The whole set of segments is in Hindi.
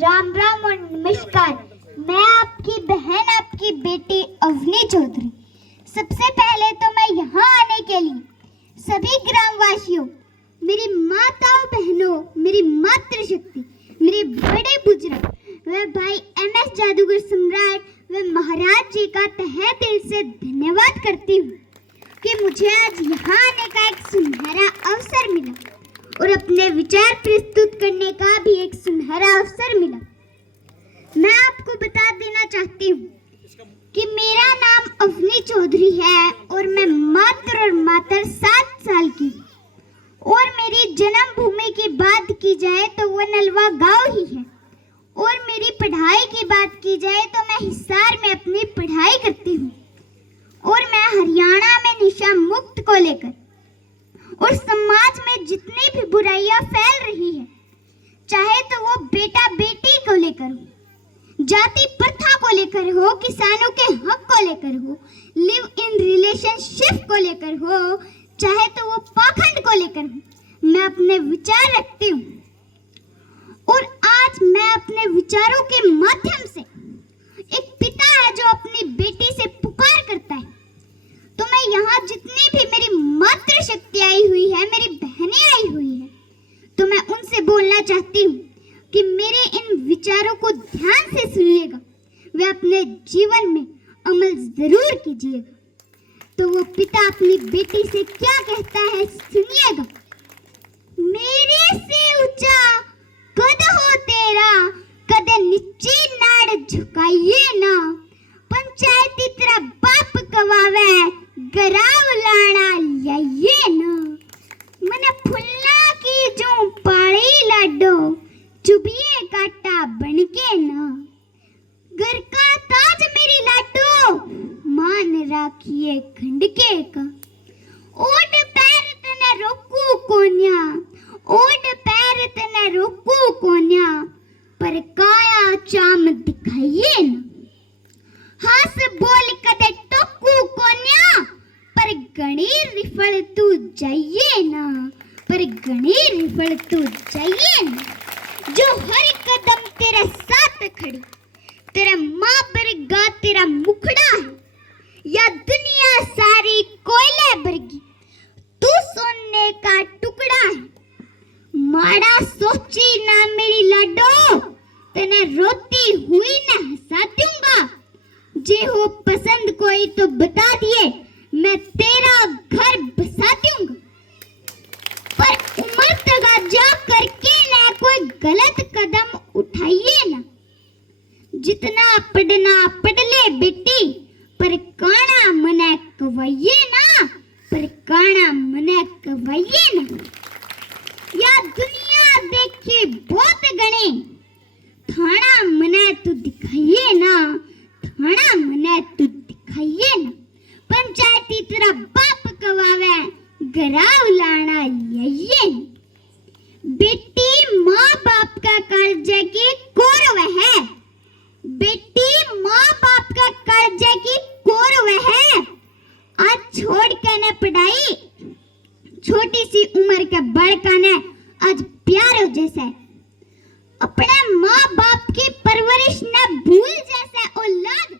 राम राम और नमस्कार। मैं आपकी बहन, आपकी बेटी अवनी चौधरी। सबसे पहले तो मैं यहाँ आने के लिए सभी ग्रामवासियों, मेरी माताओं बहनों, मेरी मातृशक्ति, मेरे बड़े बुजुर्ग व भाई MS जादूगर सम्राट व महाराज जी का तहे दिल से धन्यवाद करती हूँ कि मुझे आज यहाँ आने का एक सुनहरा अवसर मिला और अपने विचार प्रस्तुत करने का भी एक सुनहरा अवसर मिला। मैं आपको बता देना चाहती हूँ कि मेरा नाम अवनी चौधरी है और मैं मात्र 7 साल की हूँ और मेरी जन्मभूमि की बात की जाए तो वो नलवा गांव ही है और मेरी पढ़ाई की बात की जाए तो मैं हिसार में अपनी पढ़ाई करती हूँ और मैं हरियाणा में नशा मुक्त को लेकर और समाज में जितनी भी बुराइयां फैल रही है, चाहे तो वो बेटा बेटी को लेकर हो, जाति प्रथा को लेकर हो, किसानों के हक को लेकर हो, लिव इन रिलेशनशिप को लेकर हो, चाहे तो वो पाखंड को लेकर हो, मैं अपने विचार रखती हूँ और आज मैं अपने विचारों के माध्यम से, एक पिता है जो अपनी बेटी से पुकार करता है, तो मैं यहाँ जितनी भी मेरी मातृशक्ति आई हुई है, मेरी बहनें आई हुई है, तो मैं उनसे बोलना चाहती हूँ कि मेरे इन विचारों को ध्यान से सुनिएगा, वे अपने जीवन में अमल जरूर कीजिएगा। तो वो पिता अपनी बेटी से क्या कहता है, सुनिएगा। मेरे से ऊंचा कद हो तेरा, कद नीचे नाड़ झुकाइए ना, पंचायती तेरा बाप कवावे, गराव लाना लाइए ना, मन फुल्ला की जो पाड़ी लाडो, चुबिए काटा बनके ना, घर का ताज मेरी लाडो, मान राखिए खंडके का, ओट पैर तने रोकू कोन्या, ओट पैर तने रोकू कोन्या, पर काया चाम दिखाइए ना, हास बोल कदे टोकू कोन्या, पर गणी रिफल तू जाइए ना, पर गणी रिफल तू जाइए ना, जो हर कदम तेरे साथ खड़ी, तेरे माँ बरगा तेरा मुखड़ा है, या दुनिया सारी कोयले बरगी, तू सोने का टुकड़ा है, माड़ा सोची ना मेरी लाडो, तने रोती हुई न हंसा दूंगा, जे हो पसंद कोई तो बता दिए, मैं तेरा घर बसा दूंगा, पर उम्र तगाजा करके ना कोई गलत कदम उठाइए ना, जितना पढ़ना पढ़ ले बेटी, पर काना मने कवाइए ना, पर काना मने कवाइए ना, या दुनिया देखी बहुत गणे, थाना मने तू दिखाइए ना, थाना मने तू दिखाइए ना, पंचायती तेरा बाप कवावे, गराव लाना लाइए ना, बेटी माँ बाप का कर्जे की कोरव है, बेटी माँ बाप का कर्जे की कोरव है, आज छोड़ के न पढ़ाई, छोटी सी उम्र के बड़का ने आज प्यारो जैसे, अपने माँ बाप की परवरिश न भूल जैसे औलाद,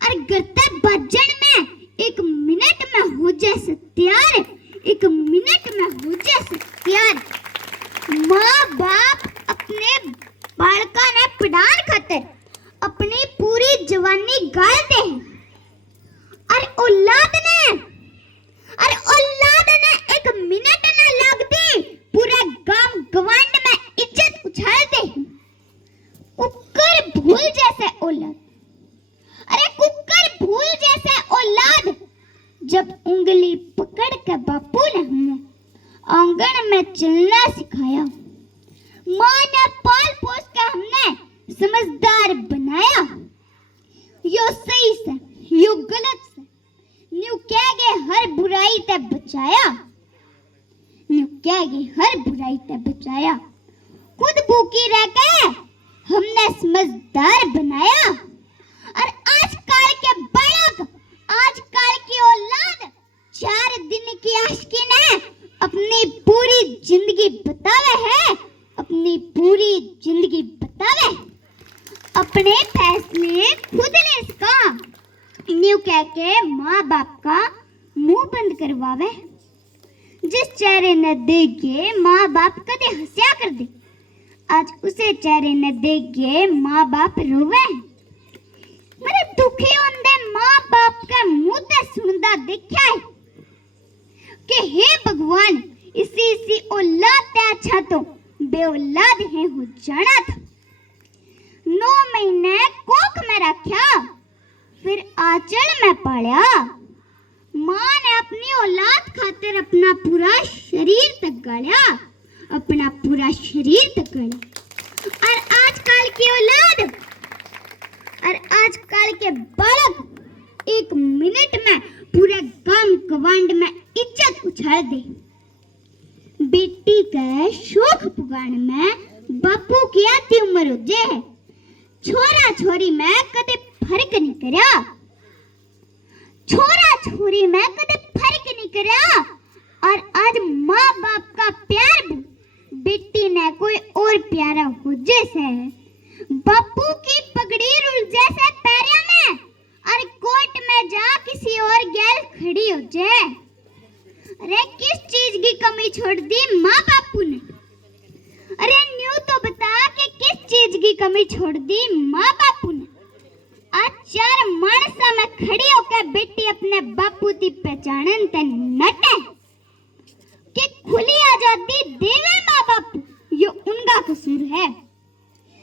और गरते बजन में 1 मिनट में हो जैसे तैयार, 1 मिनट में हो जैसे तैयार, माँ बाप अपने बालका ने पढ़ाने खातिर अपनी पूरी जवानी गालते हैं, और औलाद ने 1 मिनट न लगती पूरे गांव गवांड में इज्जत उछालते हैं, कुकर भूल जैसे औलाद, अरे कुकर भूल जैसे औलाद, जब उंगली पकड़ के बापू ने हमें आंगन में चलना सिखाया, माँ ने पाल पोस के हमने समझदार बनाया, यो सही से यो गलत से न्यू कह गए हर बुराई ते बचाया, न्यू कह गए हर बुराई ते बचाया, खुद भूखी रह के हमने समझदार बनाया, और आजकल के बालक, आजकल की औलाद 4 दिन की आशिकी ने अपनी पूरी जिंदगी बतावे है, अपनी पूरी जिंदगी बतावे। अपने फैसले खुद ले सका, न्यू कह के माँ बाप का मुंह बंद करवावे। जिस चेहरे न देख के माँ बाप कदे हंसिया कर दे, आज उसे चेहरे न देख के माँ बाप रोवे। मेरे दुखी होंदे माँ बाप का मुंह ते सुनदा देखा है कि हे भगवान, इसी औलाद ते अच्छा तो बे औलाद है हो जाना था। 9 महीने कोख में रखा, फिर आंचल में पाया। माँ ने अपनी औलाद खातिर अपना पूरा शरीर तक गाड़ा, अपना पूरा शरीर तक गाड़ा। और आजकल की औलाद और आजकल के बालक 1 मिनट में पूरे गांव गवांड में इज्जत उछाल दे। बेटी के शोक पुगान में बापू की आती उम्र हो जे, छोरा छोरी में कदे फर्क नहीं करया, छोरा छोरी में कदे फर्क नहीं करया। और आज माँ बाप का प्यार बेटी ने कोई और प्यारा हो जैसे, बापू की पगड़ी रुल जैसे पैरों में, और कोर्ट में जा किसी और गैल खड़ी हो जाए। अरे किस चीज की कमी छोड़ दी माँ बापू ने? अरे न्यू तो बता कि किस चीज की कमी छोड़ दी माँ बापू ने? आज 4 मानसा में खड़ी होकर बेटी अपने बापू की पहचानन ते नटे कि खुली आजादी देवे माँ बापू, ये उनका कसूर है।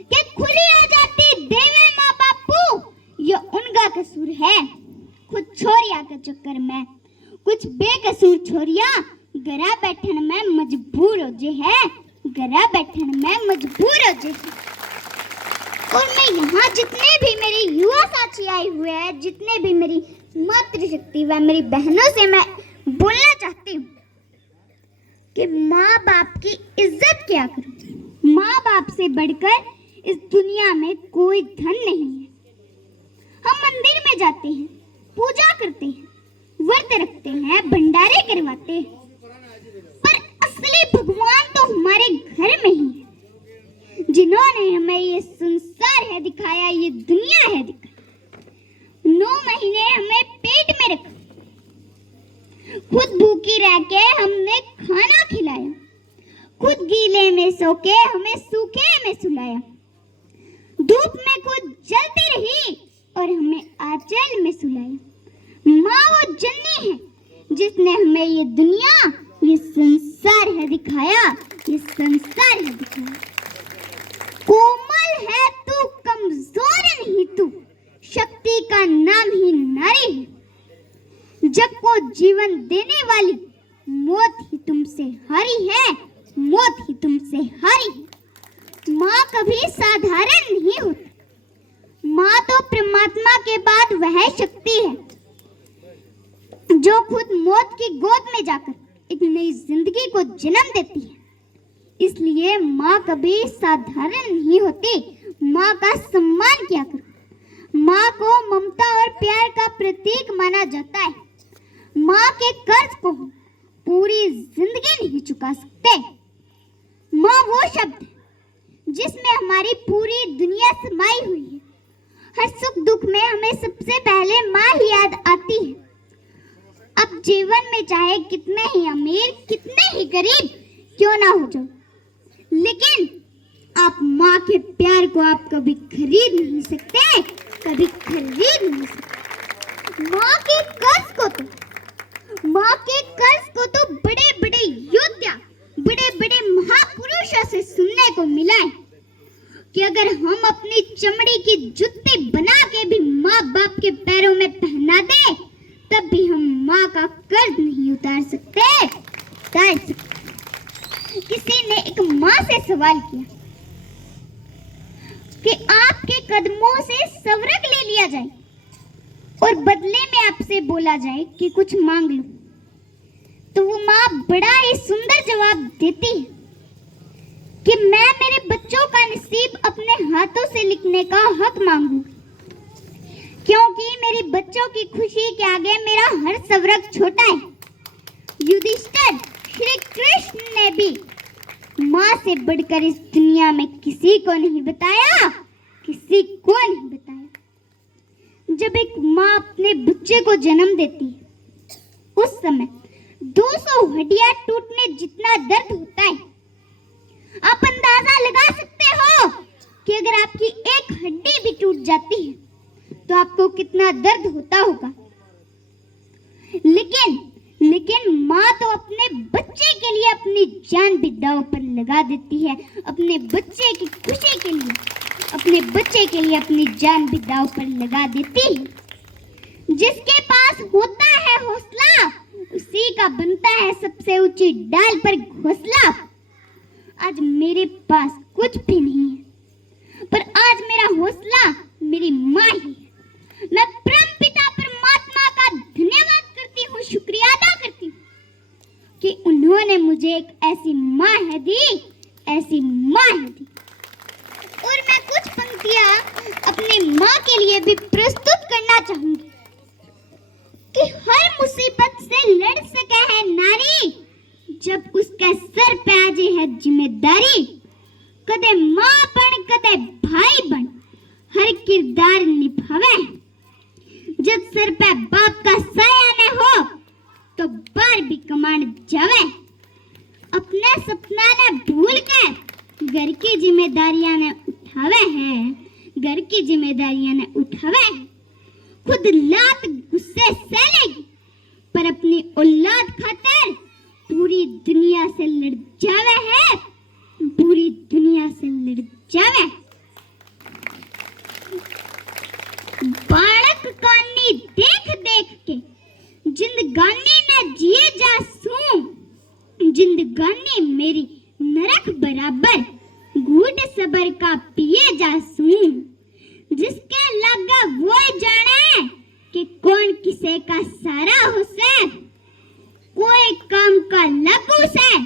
कि खुली आजादी देवे माँ बापू, ये उनका कसूर है। खुद छोरिया के चक्कर में कुछ बेकसूर छोरिया घरा बैठन में मजबूर हो जे है, घरा बैठन में मजबूर हो जे है। और मैं यहाँ जितने भी मेरे युवा साथी आए हुए हैं, जितने भी मेरी मातृशक्ति व मेरी बहनों से मैं बोलना चाहती हूँ कि माँ बाप की इज्जत क्या करो। माँ बाप से बढ़कर इस दुनिया में कोई धन नहीं है। हम मंदिर में जाते हैं, पूजा करते हैं, व्रत रखते हैं, भंडारे करवाते हैं, पर असली भगवान तो हमारे घर में ही है, जिन्होंने हमें ये संसार है दिखाया, ये दुनिया है दिखाया। 9 महीने हमें पेट में रखा, खुद भूखी रह के हमने खाना खिलाया, खुद गीले में सो के हमें सूखे में सुलाया, धूप में खुद जलती रही और हमें आंचल में सुलाया। माँ वो जन्नी है जिसने हमें ये दुनिया, ये संसार है दिखाया, ये संसार है दिखाया। कोमल है तू, कमजोर नहीं तू, शक्ति का नाम ही नारी है। जग को जीवन देने वाली मौत ही तुमसे हारी है, मौत ही तुमसे हारी है। माँ कभी साधारण नहीं होती, माँ तो परमात्मा के बाद वह शक्ति है जो खुद मौत की गोद में जाकर एक नई जिंदगी को जन्म देती है। इसलिए माँ कभी साधारण नहीं होती। माँ का सम्मान किया करो। माँ को ममता और प्यार का प्रतीक माना जाता है। माँ के कर्ज को हम पूरी जिंदगी नहीं चुका सकते। माँ वो शब्द है जिसमें हमारी पूरी दुनिया समाई हुई है। हर सुख दुख में हमें सबसे पहले माँ ही याद आती है। अब जीवन में चाहे कितने ही अमीर, कितने ही गरीब क्यों ना हो जाओ, लेकिन आप माँ के प्यार को आप कभी खरीद नहीं सकते, कभी खरीद नहीं सकते। माँ के कर्ज को तो बड़े बड़े योद्धा, बड़े बड़े महापुरुषों से सुनने को मिला है कि अगर हम अपनी चमड़ी की जूते बना के भी माँ बाप के पैरों में पहना दे, तब भी हम माँ का कर्ज नहीं उतार सकते। किसी ने एक माँ से सवाल किया कि आपके कदमों से स्वर्ग ले लिया जाए और बदले में आपसे बोला जाए कि कुछ मांग लो, तो वो माँ बड़ा ही सुंदर जवाब देती है कि मैं मेरे बच्चों का नसीब अपने हाथों से लिखने का हक मांगूंगी, क्योंकि मेरे बच्चों की खुशी के आगे मेरा हर स्वर्ग छोटा है। युधिष्ठिर, श्री कृष्ण ने भी माँ से बढ़कर इस दुनिया में किसी को नहीं बताया किसी को नहीं बताया। जब एक माँ अपने बच्चे को जन्म देती है उस समय 200 हड्डियां टूटने जितना दर्द होता है। आप अंदाजा लगा सकते हो कि अगर आपकी एक हड्डी भी टूट जाती है तो आपको कितना दर्द होता होगा। लेकिन माँ तो अपने बच्चे के लिए अपनी जान भी दांव पर लगा देती है। अपने बच्चे की खुशी के लिए, अपने बच्चे के लिए अपनी जान भी दांव पर लगा देती है। जिसके पास होता है हौसला उसी का बनता है सबसे ऊंची डाल पर घोंसला। आज मेरे पास कुछ भी नहीं है, पर आज मेरा हौसला मेरी माँ ही है। मैं परमपिता परमात्मा का धन्यवाद करती हूँ, शुक्रिया अदा करती हूँ कि उन्होंने मुझे एक ऐसी माँ है दी, ऐसी माँ है दी। और मैं कुछ पंक्तियाँ अपनी माँ के लिए भी प्रस्तुत करना चाहूंगी कि हर मुसीबत से लड़ सके है नारी, जब उसके सर पे आ जाए है जिम्मेदारी। कदे माँ बन कदे भाई बन हर किरदार निभावे। जब सर पे बाप का साया न हो तो बार भी कमांड जावे। अपने सपना ने भूल के घर की जिम्मेदारियां ने उठावे हैं, घर की जिम्मेदारियां ने उठावे हैं। खुद लात गुस्से सहलेगी पर अपनी औलाद खातिर पूरी दुनिया से लड़ जावे है, पूरी दुनिया से लड़ जावे। बालक कानी देख देख के जिंदगानी में जिए जा सूं, जिंदगानी मेरी नरक बराबर घूट सबर का पिए जा सूं। जिसके लगा वो जाने कि कौन किसे का सारा हो से। कोई काम का लगू से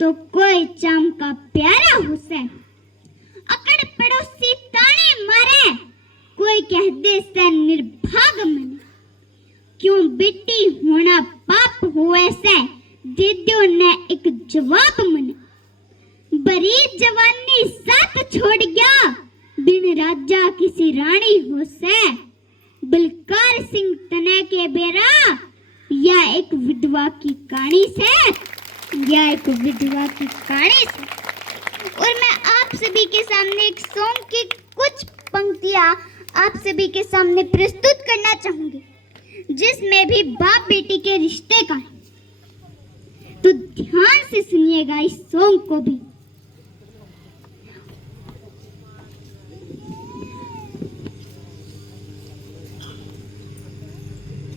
तो कोई चाम का प्यारा हो से। अकड़ पड़ोसी ताने मारे कोई कह दे से निर्भाग मन। क्यों बेटी होना पाप हुए से दीदियों ने एक जवाब मन। बड़ी जवानी साथ छोड़ गया बिन राजा किसी रानी हो से। बलकार सिंह तने के बेरा या एक विधवा की कहानी से, या एक विधवा की कहानी से। और मैं आप सभी के सामने एक सॉन्ग की कुछ पंक्तियां आप सभी के सामने प्रस्तुत करना चाहूंगी जिसमें भी बाप बेटी के रिश्ते का है। तो ध्यान से सुनिएगा इस सॉन्ग को भी।